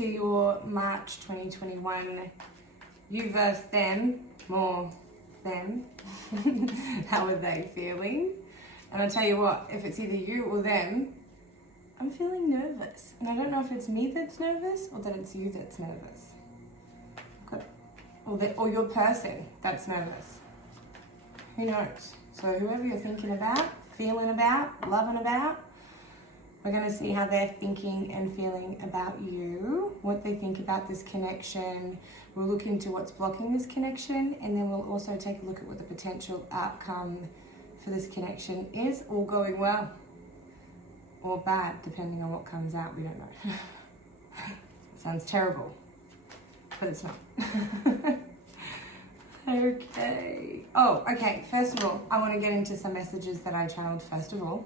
into your March 2021, you versus them, more them. How are they feeling? And I'll tell you what, if it's either you or them, I'm feeling nervous. And I don't know if it's me that's nervous or that it's you that's nervous. Or your person that's nervous. Who knows? So whoever you're thinking about, feeling about, loving about, we're going to see how they're thinking and feeling about you, what they think about this connection. We'll look into what's blocking this connection, and then we'll also take a look at what the potential outcome for this connection is, all going well or bad, depending on what comes out. We don't know. Sounds terrible, but it's not. Okay. Oh, okay. First of all, I want to get into some messages that I channeled first of all.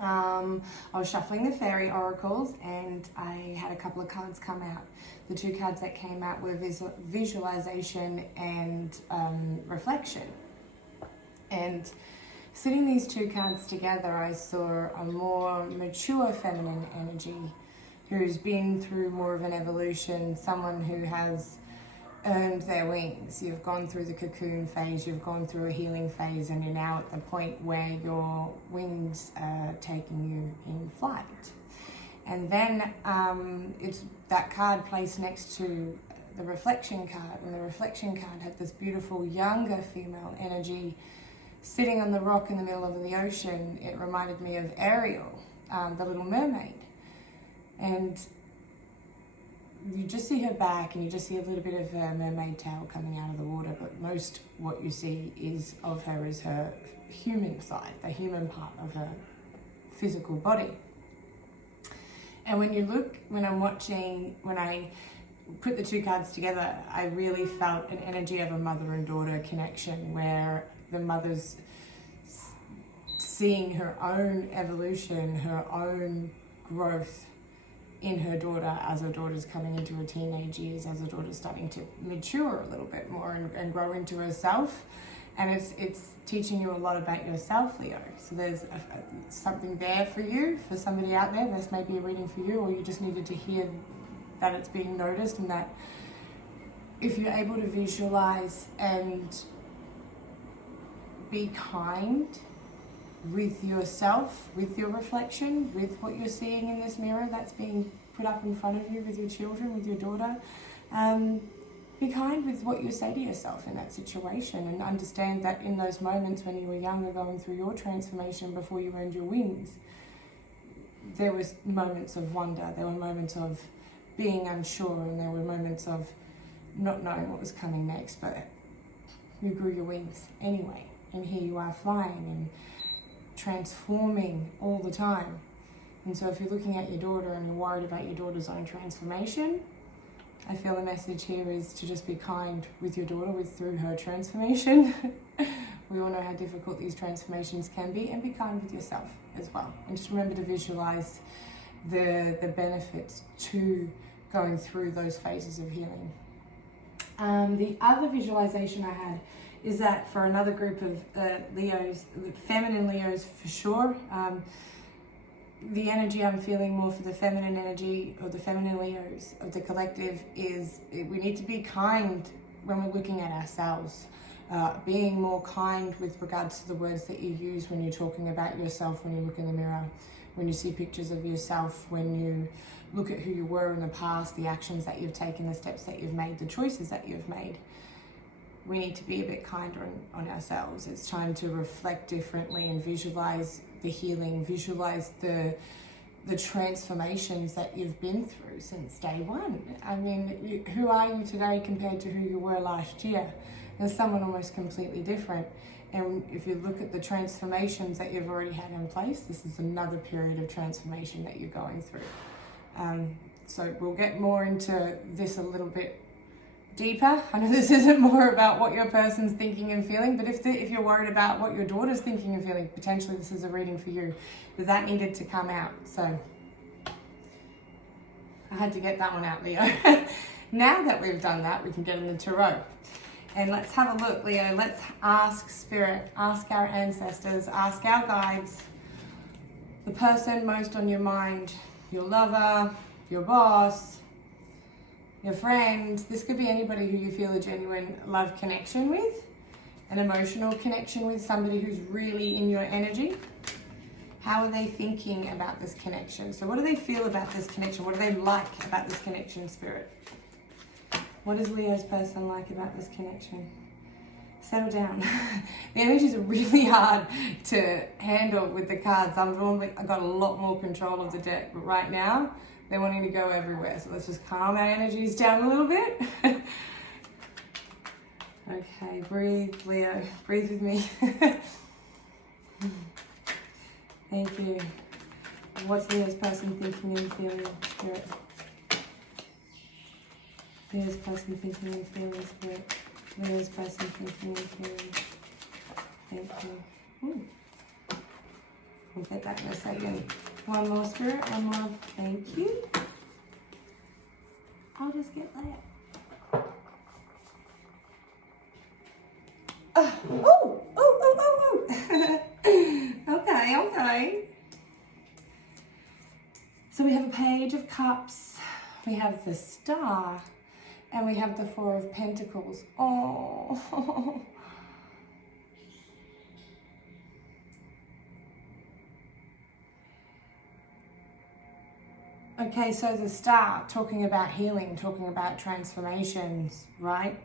I was shuffling the fairy oracles and I had a couple of cards come out. The two cards that came out were visualization and reflection. And sitting these two cards together, I saw a more mature feminine energy who's been through more of an evolution, someone who has earned their wings. You've gone through the cocoon phase, you've gone through a healing phase, and you're now at the point where your wings are taking you in flight. And then it's that card placed next to the reflection card, and the reflection card had this beautiful younger female energy sitting on the rock in the middle of the ocean. It reminded me of Ariel, the Little Mermaid. And you just see her back and you just see a little bit of her mermaid tail coming out of the water, but most what you see is of her is her human side, the human part of her physical body. And when I put the two cards together, I really felt an energy of a mother and daughter connection where the mother's seeing her own evolution, her own growth in her daughter as her daughter's coming into her teenage years, as her daughter's starting to mature a little bit more and grow into herself. And it's teaching you a lot about yourself, Leo. So there's something there for you, for somebody out there. This may be a reading for you, or you just needed to hear that it's being noticed, and that if you're able to visualize and be kind with yourself, with your reflection, with what you're seeing in this mirror that's being put up in front of you with your children, with your daughter. Be kind with what you say to yourself in that situation, and understand that in those moments when you were younger going through your transformation before you earned your wings, there was moments of wonder, there were moments of being unsure, and there were moments of not knowing what was coming next, but you grew your wings anyway, and here you are flying and transforming all the time. And so if you're looking at your daughter and you're worried about your daughter's own transformation, I feel the message here is to just be kind with your daughter through her transformation. We all know how difficult these transformations can be, and be kind with yourself as well. And just remember to visualize the benefits to going through those phases of healing. The other visualization I had is that for another group of Leos, feminine Leos for sure, the energy I'm feeling more for the feminine energy, or the feminine Leos of the collective, is we need to be kind when we're looking at ourselves. Being more kind with regards to the words that you use when you're talking about yourself, when you look in the mirror, when you see pictures of yourself, when you look at who you were in the past, the actions that you've taken, the steps that you've made, the choices that you've made. We need to be a bit kinder on ourselves. It's time to reflect differently and visualize the healing, visualize the transformations that you've been through since day one. I mean, who are you today compared to who you were last year? There's someone almost completely different. And if you look at the transformations that you've already had in place, this is another period of transformation that you're going through. So we'll get more into this a little bit deeper. I know this isn't more about what your person's thinking and feeling, but if you're worried about what your daughter's thinking and feeling, potentially this is a reading for you. That needed to come out, so I had to get that one out, Leo. Now that we've done that, we can get in the tarot. And let's have a look, Leo. Let's ask Spirit, ask our ancestors, ask our guides, the person most on your mind, your lover, your boss, your friend. This could be anybody who you feel a genuine love connection with, an emotional connection with, somebody who's really in your energy. How are they thinking about this connection? So what do they feel about this connection? What do they like about this connection, Spirit? What is Leo's person like about this connection? Settle down. The energies are really hard to handle with the cards. I've got a lot more control of the deck, but right now they're wanting to go everywhere. So let's just calm our energies down a little bit. Okay, breathe, Leo. Breathe with me. Thank you. What's Leo's person thinking and feeling, Spirit? Leo's person thinking and feeling, Spirit. Leo's person thinking and feeling. Thank you. Ooh. We'll get that in a second. One more, Spirit. One more. Thank you. I'll just get that. Oh. Okay. So we have a Page of Cups. We have the Star. And we have the Four of Pentacles. Oh. Okay, so the Star, talking about healing, talking about transformations, right?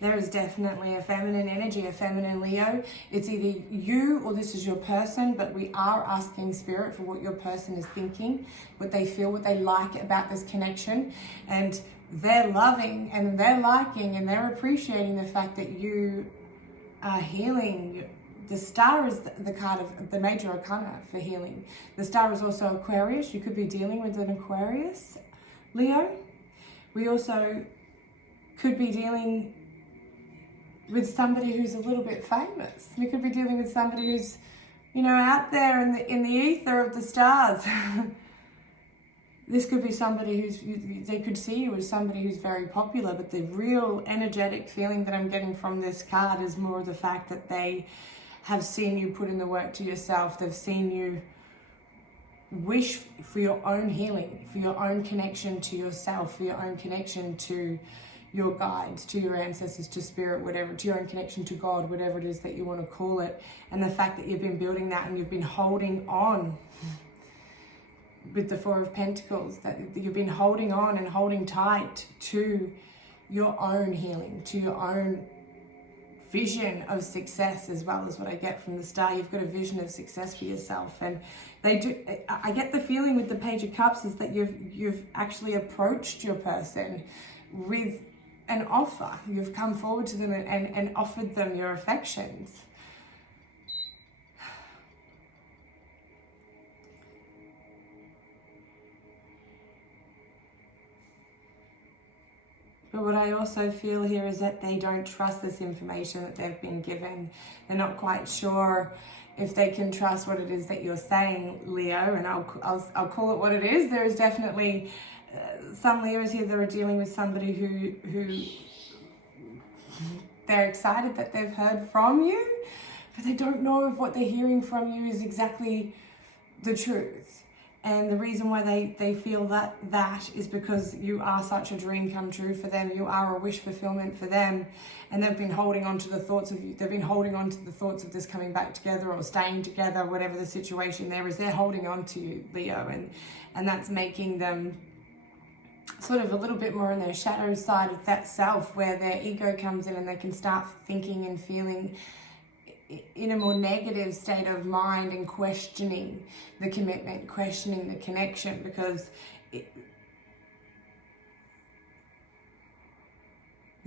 There is definitely a feminine energy, a feminine Leo. It's either you or this is your person, but we are asking Spirit for what your person is thinking, what they feel, what they like about this connection. And they're loving and they're liking and they're appreciating the fact that you are healing. The Star is the card of the major arcana for healing. The Star is also Aquarius. You could be dealing with an Aquarius, Leo. We also could be dealing with somebody who's a little bit famous. We could be dealing with somebody who's, out there in the ether of the stars. This could be somebody they could see you as somebody who's very popular, but the real energetic feeling that I'm getting from this card is more the fact that they have seen you put in the work to yourself. They've seen you wish for your own healing, for your own connection to yourself, for your own connection to your guides, to your ancestors, to Spirit, whatever, to your own connection to God, whatever it is that you want to call it. And the fact that you've been building that and you've been holding on with the Four of Pentacles, that you've been holding on and holding tight to your own healing, to your own vision of success, as well as what I get from the Star. You've got a vision of success for yourself, and I get the feeling with the Page of Cups is that you've actually approached your person with an offer. You've come forward to them and offered them your affections. But what I also feel here is that they don't trust this information that they've been given. They're not quite sure if they can trust what it is that you're saying, Leo, and I'll call it what it is. There is definitely some Leos here that are dealing with somebody who they're excited that they've heard from you, but they don't know if what they're hearing from you is exactly the truth. And the reason why they feel that is because you are such a dream come true for them. You are a wish fulfillment for them. And they've been holding on to the thoughts of you. They've been holding on to the thoughts of this coming back together or staying together, whatever the situation there is. They're holding on to you, Leo. And that's making them sort of a little bit more on their shadow side of that self, where their ego comes in and they can start thinking and feeling in a more negative state of mind and questioning the commitment, questioning the connection, because the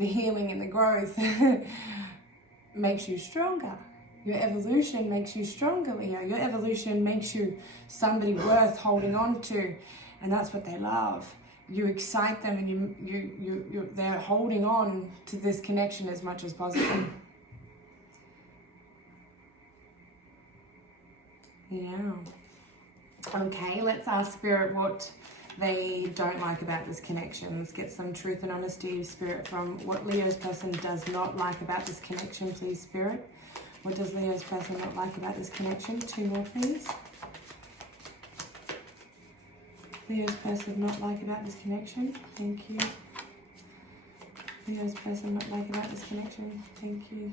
healing and the growth makes you stronger. Your evolution makes you stronger, Leo. Your evolution makes you somebody worth holding on to, and that's what they love. You excite them, and they're holding on to this connection as much as possible. Yeah. Okay, let's ask Spirit what they don't like about this connection. Let's get some truth and honesty, Spirit, from what Leo's person does not like about this connection, please, Spirit. What does Leo's person not like about this connection? 2 more, please. Leo's person not like about this connection. Thank you. Leo's person not like about this connection. Thank you.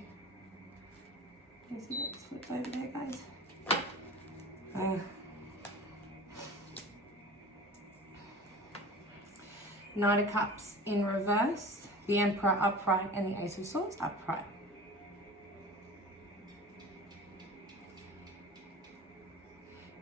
Let's see what's flipped over there, guys. Knight of Cups in reverse, the Emperor upright, and the Ace of Swords upright.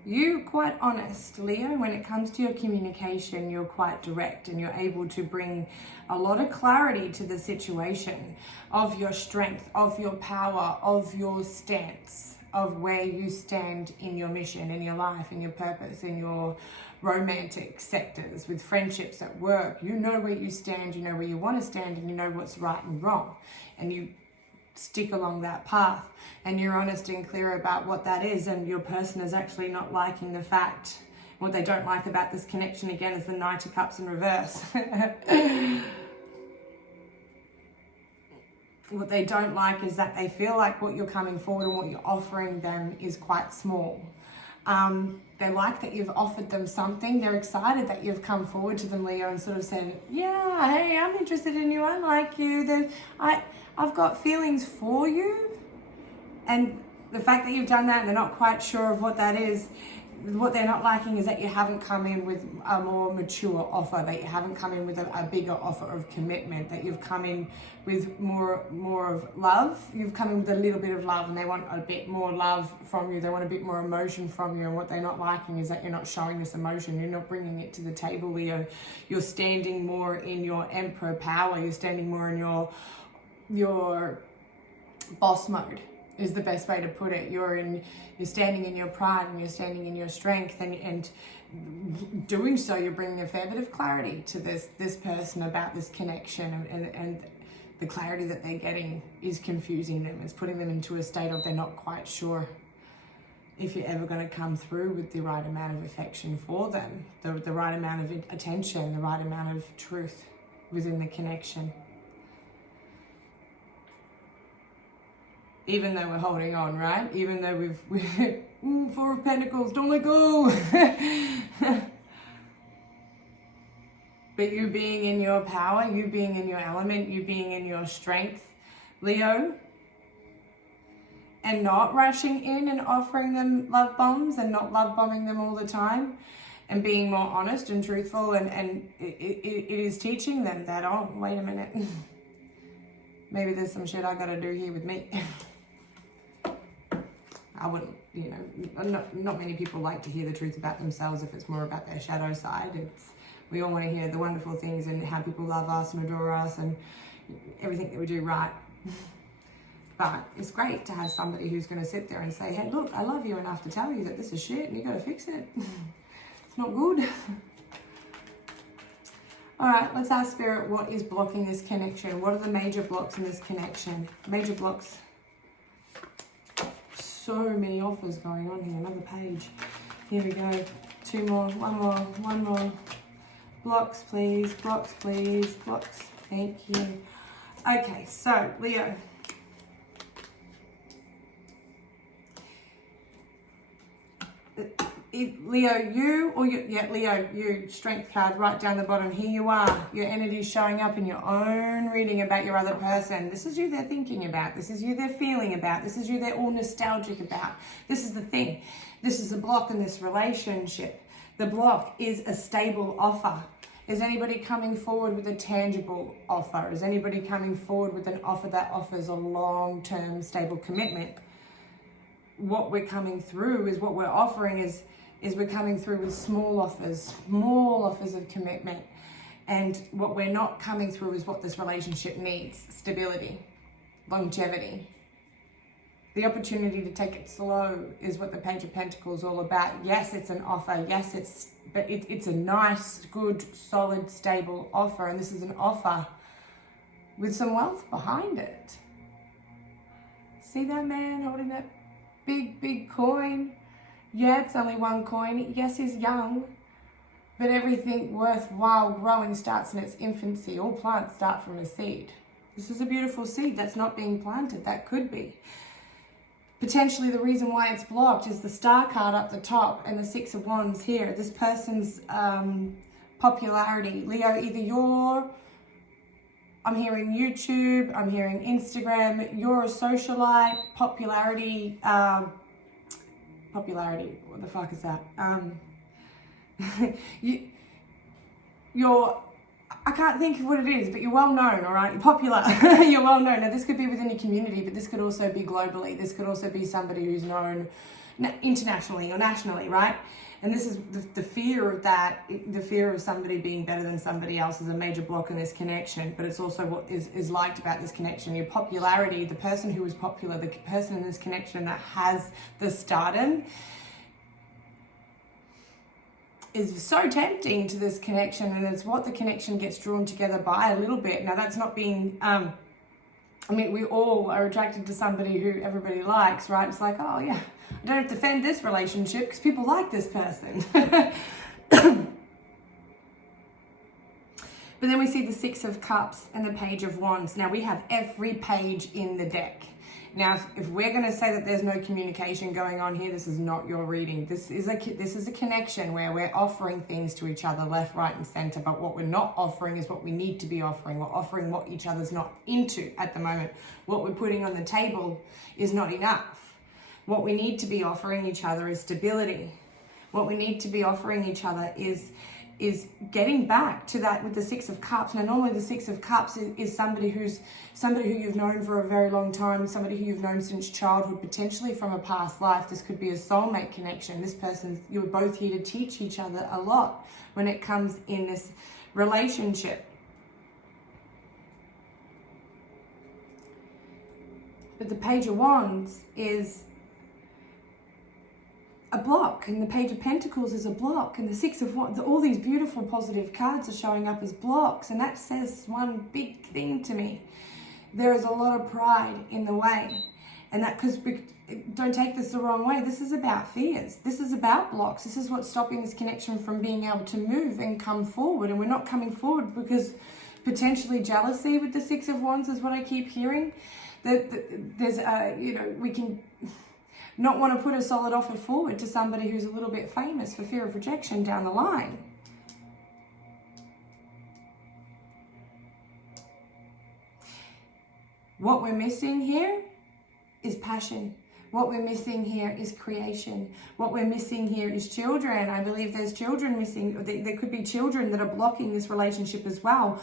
You're quite honest, Leo. When it comes to your communication, you're quite direct and you're able to bring a lot of clarity to the situation of your strength, of your power, of your stance, of where you stand in your mission, in your life, in your purpose, in your romantic sectors, with friendships at work. You know where you stand, you know where you want to stand, and you know what's right and wrong. And you stick along that path, and you're honest and clear about what that is, and your person is actually not liking the fact. What they don't like about this connection, again, is the Knight of Cups in reverse. What they don't like is that they feel like what you're coming forward and what you're offering them is quite small. They like that you've offered them something. They're excited that you've come forward to them, Leo, and sort of said, yeah, hey, I'm interested in you. I like you. I've got feelings for you. And the fact that you've done that and they're not quite sure of what that is, what they're not liking is that you haven't come in with a more mature offer, that you haven't come in with a bigger offer of commitment, that you've come in with more of love. You've come in with a little bit of love, and they want a bit more love from you. They want a bit more emotion from you. And what they're not liking is that you're not showing this emotion. You're not bringing it to the table, Leo. You're standing more in your Emperor power. You're standing more in your boss mode, is the best way to put it. You're standing in your pride, and you're standing in your strength, and doing so, you're bringing a fair bit of clarity to this person about this connection, and the clarity that they're getting is confusing them. It's putting them into a state of they're not quite sure if you're ever going to come through with the right amount of affection for them, the right amount of attention, the right amount of truth within the connection. Even though we're holding on, right? Even though we've Four of Pentacles, don't let go. But you being in your power, you being in your element, you being in your strength, Leo, and not rushing in and offering them love bombs and not love bombing them all the time, and being more honest and truthful, and it is teaching them that, oh, wait a minute, maybe there's some shit I gotta do here with me. I wouldn't, not many people like to hear the truth about themselves if it's more about their shadow side. We all want to hear the wonderful things and how people love us and adore us and everything that we do right. But it's great to have somebody who's going to sit there and say, hey, look, I love you enough to tell you that this is shit and you got to fix it. It's not good. All right, let's ask Spirit, what is blocking this connection? What are the major blocks in this connection? Major blocks. So many offers going on here. Another page. Here we go. Two more. One more. Blocks, please. Blocks, please. Blocks. Thank you. Okay, so Leo. Leo, you, strength card right down the bottom. Here you are. Your energy is showing up in your own reading about your other person. This is you they're thinking about. This is you they're feeling about. This is you they're all nostalgic about. This is the thing. This is a block in this relationship. The block is a stable offer. Is anybody coming forward with a tangible offer? Is anybody coming forward with an offer that offers a long-term stable commitment? What we're coming through is what we're offering is we're coming through with small offers of commitment. And what we're not coming through is what this relationship needs: stability, longevity. The opportunity to take it slow is what the Page of Pentacles is all about. Yes, it's an offer. Yes, it's a nice, good, solid, stable offer. And this is an offer with some wealth behind it. See that man holding that big coin? Yeah, it's only one coin. Yes, he's young, but everything worthwhile growing starts in its infancy. All plants start from a seed. This is a beautiful seed that's not being planted. That could be. Potentially the reason why it's blocked is the Star card up the top and the Six of Wands here. This person's popularity. Leo, either you're I'm hearing YouTube, I'm hearing Instagram. You're a socialite, popularity, what the fuck is that? You're, I can't think of what it is, but you're well known, all right? You're popular, you're well known. Now this could be within your community, but this could also be globally. This could also be somebody who's known internationally or nationally, right? And this is the fear of that, the fear of somebody being better than somebody else is a major block in this connection, but it's also what is liked about this connection. Your popularity, the person who is popular, the person in this connection that has the stardom is so tempting to this connection, and it's what the connection gets drawn together by a little bit. Now that's not being, I mean, we all are attracted to somebody who everybody likes, right? It's like, oh yeah, I don't have to defend this relationship because people like this person. But then we see the Six of Cups and the Page of Wands. Now we have every page in the deck. Now, if we're going to say that there's no communication going on here, this is not your reading. This is a connection where we're offering things to each other left, right, and center. But what we're not offering is what we need to be offering. We're offering what each other's not into at the moment. What we're putting on the table is not enough. What we need to be offering each other is stability. What we need to be offering each other is getting back to that with the Six of Cups. Now, normally the Six of Cups is somebody who you've known for a very long time, somebody who you've known since childhood, potentially from a past life. This could be a soulmate connection. This person, you're both here to teach each other a lot when it comes in this relationship. But the Page of Wands is a block, and the Page of Pentacles is a block, and the Six of Wands, all these beautiful positive cards are showing up as blocks, and that says one big thing to me. There is a lot of pride in the way, and that, because don't take this the wrong way, this is about fears. This is about blocks. This is what's stopping this connection from being able to move and come forward, and we're not coming forward because potentially jealousy with the Six of Wands is what I keep hearing. There's we can not want to put a solid offer forward to somebody who's a little bit famous for fear of rejection down the line. What we're missing here is passion. What we're missing here is creation. What we're missing here is children. I believe there's children missing. There could be children that are blocking this relationship as well.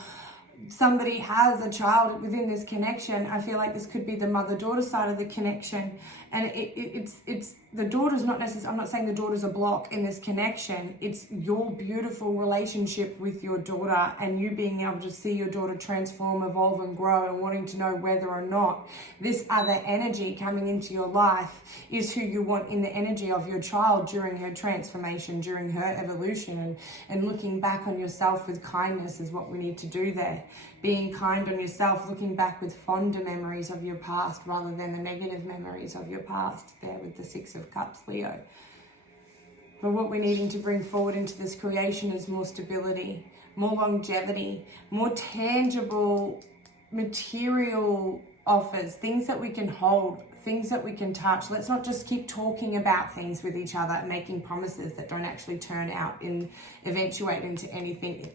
Somebody has a child within this connection. I feel like this could be the mother-daughter side of the connection, and it's the daughter's not necessarily, I'm not saying the daughter's a block in this connection. It's your beautiful relationship with your daughter and you being able to see your daughter transform, evolve and grow, and wanting to know whether or not this other energy coming into your life is who you want in the energy of your child during her transformation, during her evolution, and looking back on yourself with kindness is what we need to do there. Being kind on yourself, looking back with fonder memories of your past rather than the negative memories of your past there with the Six of Cups, Leo. But what we're needing to bring forward into this creation is more stability, more longevity, more tangible material offers, things that we can hold, things that we can touch. Let's not just keep talking about things with each other and making promises that don't actually turn out and eventuate into anything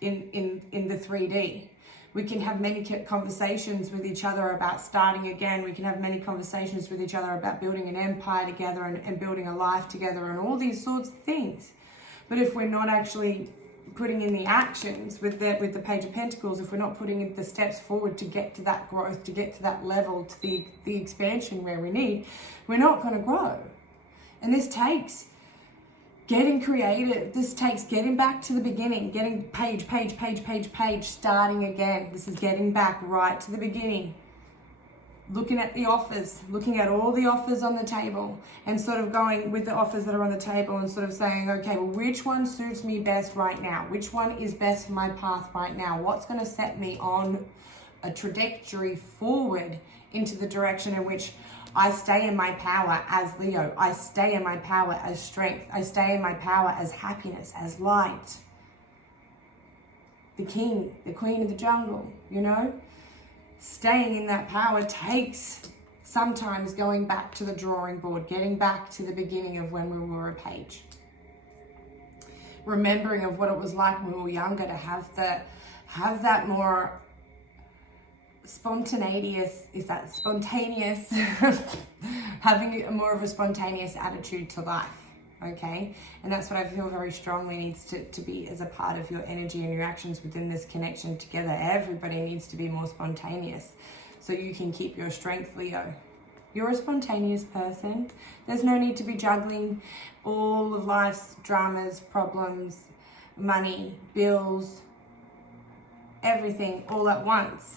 in the 3D. We can have many conversations with each other about starting again. We can have many conversations with each other about building an empire together and building a life together and all these sorts of things. But if we're not actually putting in the actions with the Page of Pentacles, if we're not putting in the steps forward to get to that growth, to get to that level, to the expansion where we need, we're not going to grow. And this takes getting creative. This takes getting back to the beginning, getting page, starting again. This is getting back right to the beginning. Looking at the offers, looking at all the offers on the table and sort of going with the offers that are on the table and sort of saying, okay, well, which one suits me best right now? Which one is best for my path right now? What's going to set me on a trajectory forward into the direction in which I stay in my power as Leo. I stay in my power as strength. I stay in my power as happiness, as light. The king, the queen of the jungle, you know? Staying in that power takes sometimes going back to the drawing board, getting back to the beginning of when we were a page. Remembering of what it was like when we were younger to have that more spontaneous, having more of a spontaneous attitude to life, okay? And that's what I feel very strongly needs to be as a part of your energy and your actions within this connection together. Everybody needs to be more spontaneous so you can keep your strength, Leo. You're a spontaneous person. There's no need to be juggling all of life's dramas, problems, money, bills, everything all at once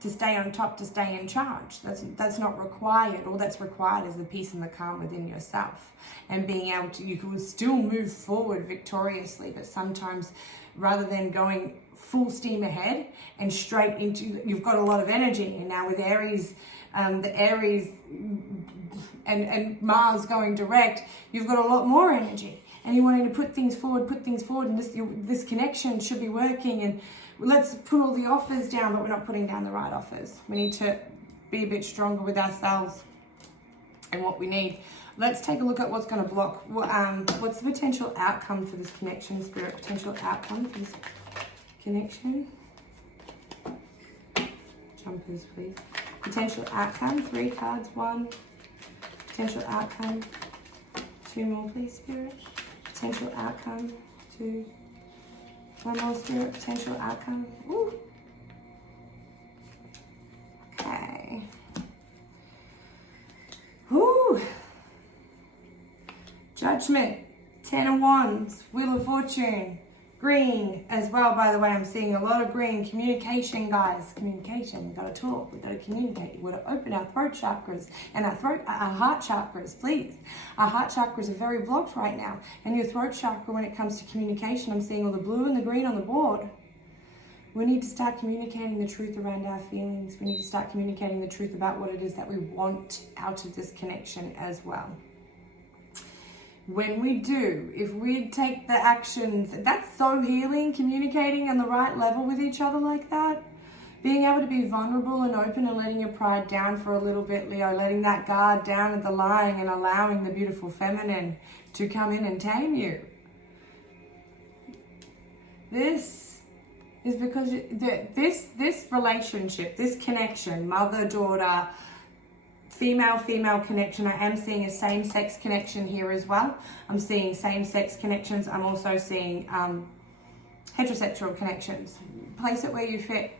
to stay on top, to stay in charge. That's not required. All that's required is the peace and the calm within yourself, and being able to, you can still move forward victoriously, but sometimes rather than going full steam ahead and straight into, you've got a lot of energy, and now with Aries, the Aries and Mars going direct, you've got a lot more energy, and you're wanting to put things forward, and this connection should be working, and let's put all the offers down, but we're not putting down the right offers. We need to be a bit stronger with ourselves and what we need. Let's take a look at what's going to block. What's the potential outcome for this connection, Spirit? Potential outcome for this connection. Jumpers, please. Potential outcome, 3 cards, 1. Potential outcome, 2 more, please, Spirit. Potential outcome, 2. 1 more, Spirit. Potential outcome. Ooh. Okay. Ooh. Judgment. 10 of Wands. Wheel of Fortune. Green as well, by the way. I'm seeing a lot of green. Communication, guys. Communication. We've got to talk. We've got to communicate. We've got to open our throat chakras and our heart chakras, please. Our heart chakras are very blocked right now. And your throat chakra, when it comes to communication, I'm seeing all the blue and the green on the board. We need to start communicating the truth around our feelings. We need to start communicating the truth about what it is that we want out of this connection as well. When we do, if we take the actions, that's so healing, communicating on the right level with each other like that. Being able to be vulnerable and open and letting your pride down for a little bit, Leo. Letting that guard down at the line and allowing the beautiful feminine to come in and tame you. This is because this relationship, this connection, mother-daughter, female-female connection. I am seeing a same-sex connection here as well. I'm seeing same-sex connections. I'm also seeing heterosexual connections. Place it where you fit.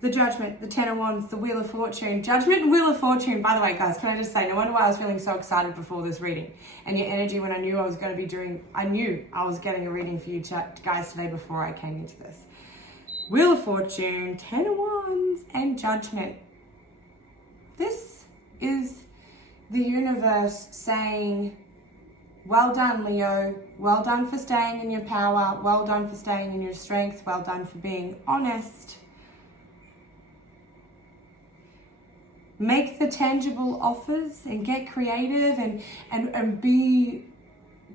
The Judgment, the 10 of Wands, the Wheel of Fortune. Judgment and Wheel of Fortune. By the way, guys, can I just say, no wonder why I was feeling so excited before this reading. And your energy when I knew I was going to be doing, I knew I was getting a reading for you guys today before I came into this. Wheel of Fortune, 10 of Wands, and Judgment. This is the universe saying, well done, Leo. Well done for staying in your power. Well done for staying in your strength. Well done for being honest. Make the tangible offers and get creative and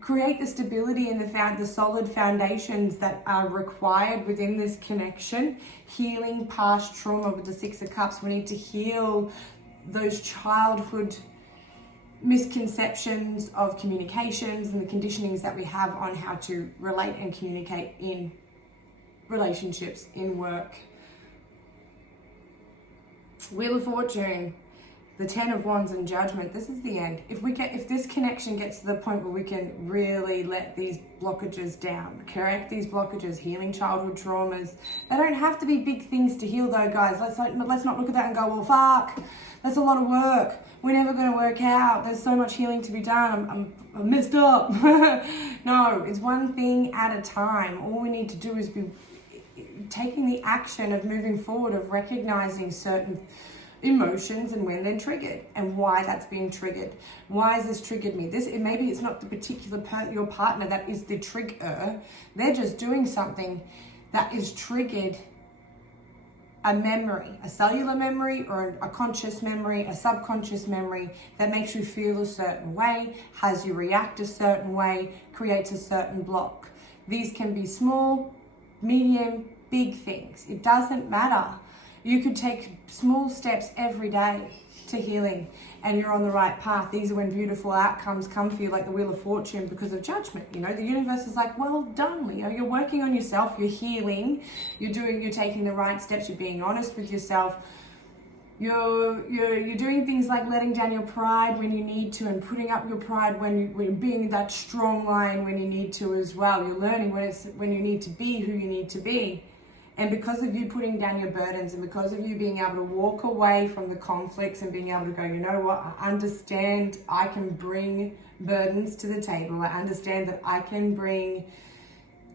create the stability and the solid foundations that are required within this connection. Healing past trauma with the 6 of Cups. We need to heal those childhood misconceptions of communications and the conditionings that we have on how to relate and communicate in relationships, in work. Wheel of Fortune, the 10 of Wands, and Judgment. This is the end. If this connection gets to the point where we can really let these blockages down, correct these blockages, healing childhood traumas. They don't have to be big things to heal though, guys. Let's not look at that and go, well, fuck, that's a lot of work. We're never going to work out. There's so much healing to be done. I'm messed up. No, it's one thing at a time. All we need to do is be taking the action of moving forward, of recognizing certain emotions and when they're triggered and why that's being triggered. Why has this triggered me? Maybe it's not the particular your partner that is the trigger. They're just doing something that is triggered a memory, a cellular memory or a conscious memory, a subconscious memory that makes you feel a certain way, has you react a certain way, creates a certain block. These can be small, medium, big things. It doesn't matter. You could take small steps every day to healing, and you're on the right path. These are when beautiful outcomes come for you, like the Wheel of Fortune, because of judgment. You know, the universe is like, well done, Leo. You're working on yourself. You're healing. You're taking the right steps. You're being honest with yourself. You're doing things like letting down your pride when you need to, and putting up your pride when being that strong lion when you need to as well. You're learning when you need to be who you need to be. And because of you putting down your burdens, and because of you being able to walk away from the conflicts and being able to go, you know what, I understand I can bring burdens to the table. I understand that I can bring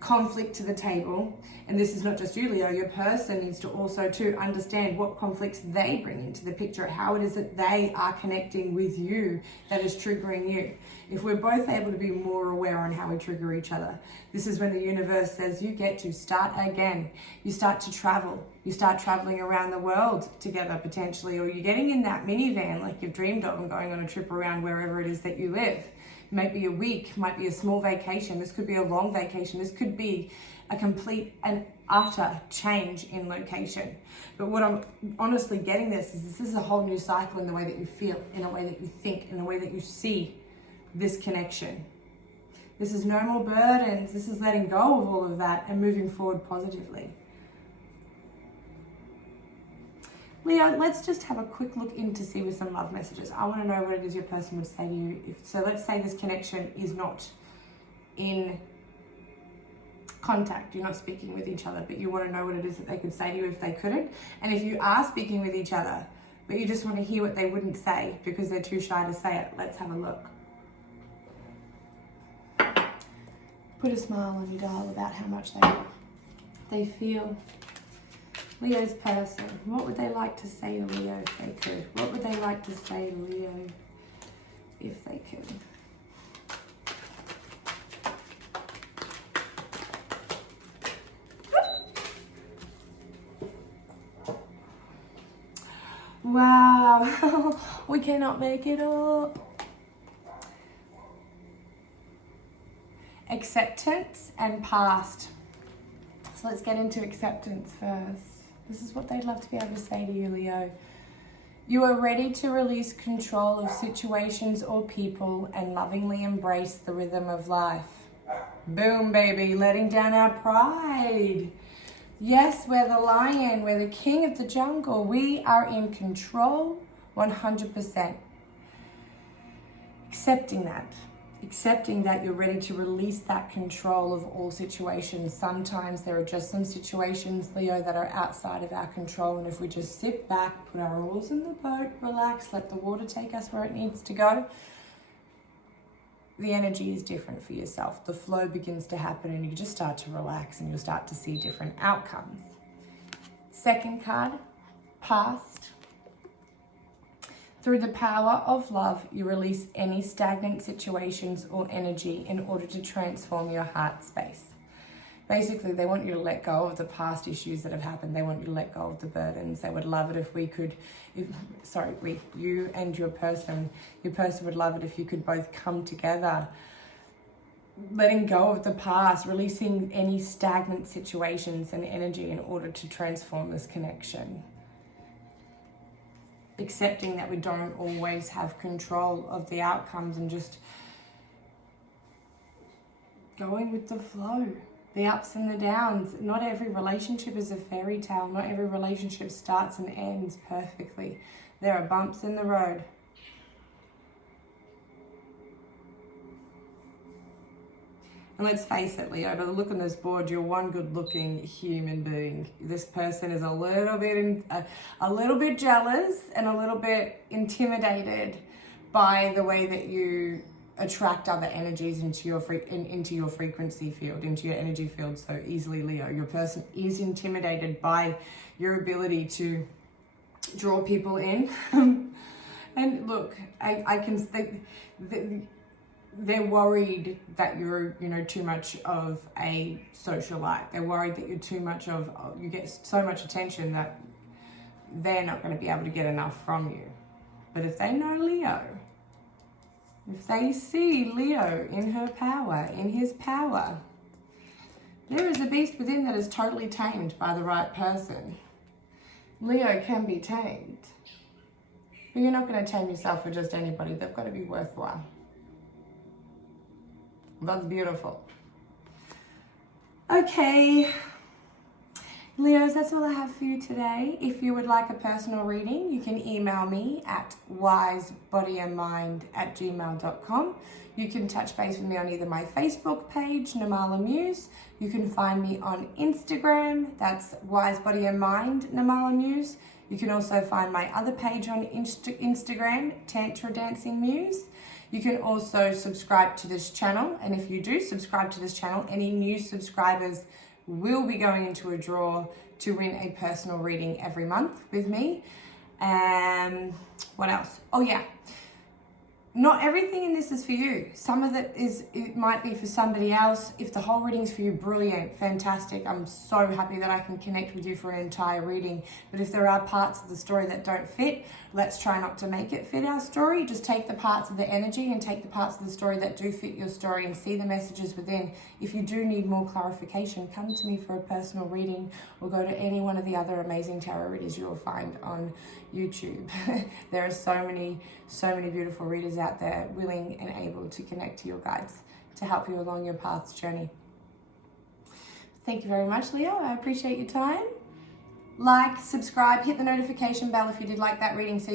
conflict to the table. And this is not just you, Leo. Your person needs to also to understand what conflicts they bring into the picture, how it is that they are connecting with you that is triggering you. If we're both able to be more aware on how we trigger each other, this is when the universe says you get to start again. You start to travel. You start traveling around the world together potentially, or you're getting in that minivan like you've dreamed of and going on a trip around wherever it is that you live. Might be a week, might be a small vacation. This could be a long vacation. This could be a complete and utter change in location. But what I'm honestly getting this is a whole new cycle in the way that you feel, in a way that you think, in a way that you see this connection. This is no more burdens. This is letting go of all of that and moving forward positively. Leo, let's just have a quick look in to see with some love messages. I want to know what it is your person would say to you. So let's say this connection is not in contact. You're not speaking with each other, but you want to know what it is that they could say to you if they couldn't. And if you are speaking with each other, but you just want to hear what they wouldn't say because they're too shy to say it, let's have a look. Put a smile on your dial about how much they feel. Leo's person, what would they like to say to Leo if they could? What would they like to say to Leo if they could? Wow, we cannot make it up. Acceptance and past. So let's get into acceptance first. This is what they'd love to be able to say to you, Leo. You are ready to release control of situations or people and lovingly embrace the rhythm of life. Boom, baby, letting down our pride. Yes, we're the lion, we're the king of the jungle. We are in control 100%. Accepting that you're ready to release that control of all situations. Sometimes there are just some situations, Leo, that are outside of our control. And if we just sit back, put our oars in the boat, relax, let the water take us where it needs to go, the energy is different for yourself. The flow begins to happen and you just start to relax and you'll start to see different outcomes. Second card, past. Through the power of love, you release any stagnant situations or energy in order to transform your heart space. Basically, they want you to let go of the past issues that have happened. They want you to let go of the burdens. They would love it if you and your person would love it if you could both come together. Letting go of the past, releasing any stagnant situations and energy in order to transform this connection. Accepting that we don't always have control of the outcomes and just going with the flow, the ups and the downs. Not every relationship is a fairy tale. Not every relationship starts and ends perfectly. There are bumps in the road. And let's face it, Leo, by the look on this board, you're one good-looking human being. This person is a little bit jealous and a little bit intimidated by the way that you attract other energies into your frequency field, into your energy field so easily, Leo. Your person is intimidated by your ability to draw people in. And look, I can think that they're worried that you're, too much of a socialite. They're worried that you're too much you get so much attention that they're not going to be able to get enough from you. But if they know Leo, if they see Leo in her power, in his power, there is a beast within that is totally tamed by the right person. Leo can be tamed. But you're not going to tame yourself for just anybody. They've got to be worthwhile. That's beautiful. Okay. Leos, that's all I have for you today. If you would like a personal reading, you can email me at wisebodyandmind@gmail.com. You can touch base with me on either my Facebook page, Namala Muse. You can find me on Instagram. That's wisebodyandmind, Namala Muse. You can also find my other page on Instagram, Tantra Dancing Muse. You can also subscribe to this channel. And if you do subscribe to this channel, any new subscribers will be going into a draw to win a personal reading every month with me. What else? Oh yeah, not everything in this is for you. Some of it might be for somebody else. If the whole reading's for you, brilliant, fantastic. I'm so happy that I can connect with you for an entire reading. But if there are parts of the story that don't fit, let's try not to make it fit our story. Just take the parts of the energy and take the parts of the story that do fit your story and see the messages within. If you do need more clarification, come to me for a personal reading or go to any one of the other amazing tarot readers you will find on YouTube. There are so many beautiful readers out there willing and able to connect to your guides to help you along your path's journey. Thank you very much, Leo. I appreciate your time. Like, subscribe, hit the notification bell if you did like that reading so